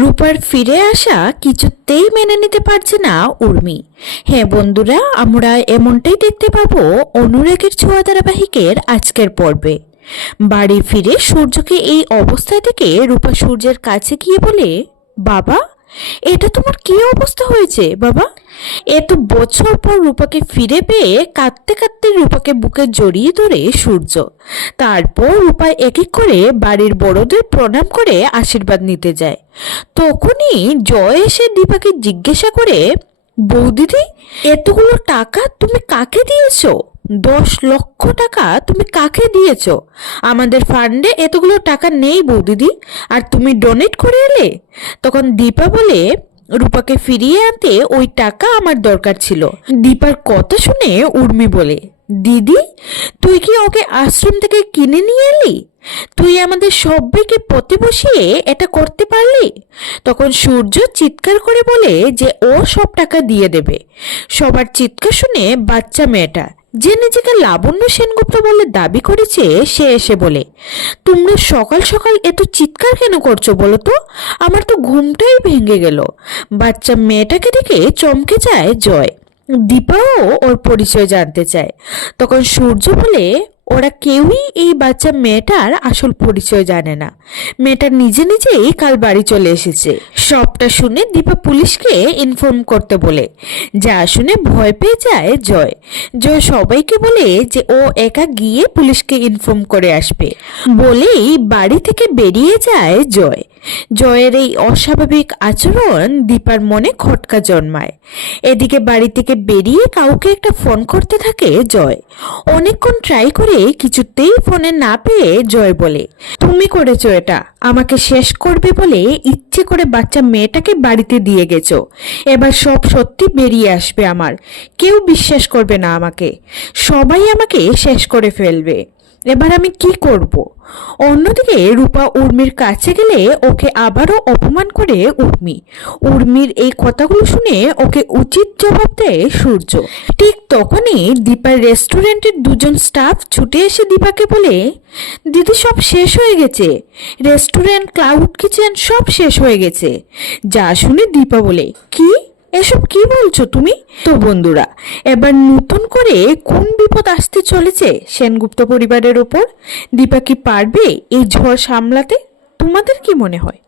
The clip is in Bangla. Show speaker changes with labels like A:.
A: রূপার ফিরে আসা কিছুতেই মেনে নিতে পারছে না উর্মি। হ্যাঁ বন্ধুরা, আমরা এমনটাই দেখতে পাবো অনুরাগের ছোঁয়া ধারাবাহিকের আজকের পর্বে। বাড়ি ফিরে সূর্যকে এই অবস্থা থেকে রূপা সূর্যের কাছে গিয়ে বলে, বাবা, এটা তোমার কি অবস্থা হয়েছে? বাবা এত বছর পর রূপাকে ফিরে পেয়ে কাঁদতে কাঁদতে রূপাকে বুকে জড়িয়ে ধরে সূর্য। তারপর রূপা এক এক করে বাড়ির বড়দের প্রণাম করে আশীর্বাদ নিতে যায়। তখনই জয় এসে দীপাকে জিজ্ঞাসা করে, বৌদিদি, এতগুলো টাকা তুমি কাকে দিয়েছ? দশ লক্ষ টাকা তুমি কাকে দিয়েছ? আমাদের ফান্ডে এতগুলো টাকা নেই বৌদিদি, আর তুমি ডোনেট করে এলে? তখন দীপা বলে রূপাকে ফিরিয়ে আনতে ওই টাকা আমার দরকার ছিল। দীপার কথা শুনে উর্মি বলে, দিদি, তুই কি ওকে আশ্রম থেকে কিনে নিয়ে এলি? তুই আমাদের সবাইকে পথে বসিয়ে এটা করতে পারলি? তখন সূর্য চিৎকার করে বলে যে ও সব টাকা দিয়ে দেবে। সবার চিৎকার শুনে বাচ্চা মেয়েটা যে নিজেকে লাবণ্য সেনগুপ্ত বলে দাবি করেছে, সে এসে বলে, তোমরা সকাল সকাল এত চিৎকার কেন করছ বলো তো? আমার তো ঘুমটাই ভেঙে গেল। বাচ্চা মেয়েটাকে দেখে চমকে যায় জয়। দীপাও ওর পরিচয় জানতে চায়। তখন সূর্য বলে ওরা কেউই এই বাচ্চা মেয়েটার আসল পরিচয় জানে না। মেয়েটা নিজে নিজেই কাল বাড়ি চলে এসেছে। সবটা শুনে দীপা পুলিশকে ইনফর্ম করতে বলে। যা শুনে ভয় পেয়ে যায় জয়। জয় সবাইকে বলে যে ও একা গিয়ে পুলিশকে ইনফর্ম করে আসবে। বলেই বাড়ি থেকে বেরিয়ে যায় জয়। জয়ের এই অস্বাভাবিক আচরণ দীপার মনে খটকা জন্মায়। এদিকে বাড়ি থেকে বেরিয়ে কাউকে একটা ফোন করতে থাকে জয়। অনেকক্ষণ ট্রাই করে কিছুতেই ফোনে না পেয়ে জয় বলে, তুমি করেছ এটা, আমাকে শেষ করবে বলে ইচ্ছে করে বাচ্চা মেয়েটাকে বাড়িতে দিয়ে গেছো। এবার সব সত্যি বেরিয়ে আসবে আমার, কেউ বিশ্বাস করবে না আমাকে। সবাই আমাকে শেষ করে ফেলবে। এবার আমি কি করব? অন্যদিকে রূপা উর্মির কাছে গেলে ওকে আবারও অপমান করে উর্মি। উর্মির এই কথাগুলো শুনে ওকে উচিত জবাব দেয় সূর্য। ঠিক তখনই দীপার রেস্টুরেন্টের দুজন স্টাফ ছুটে এসে দীপাকে বলে, দিদি, সব শেষ হয়ে গেছে। রেস্টুরেন্ট, ক্লাউড কিচেন সব শেষ হয়ে গেছে। যা শুনে দীপা বলে, কি? এসব কি বলছো তুমি? তো বন্ধুরা, এবার নতুন করে কোন বিপদ আসতে চলেছে সেনগুপ্ত পরিবারের ওপর? দীপা কি পারবে এই ঝড় সামলাতে? তোমাদের কি মনে হয়?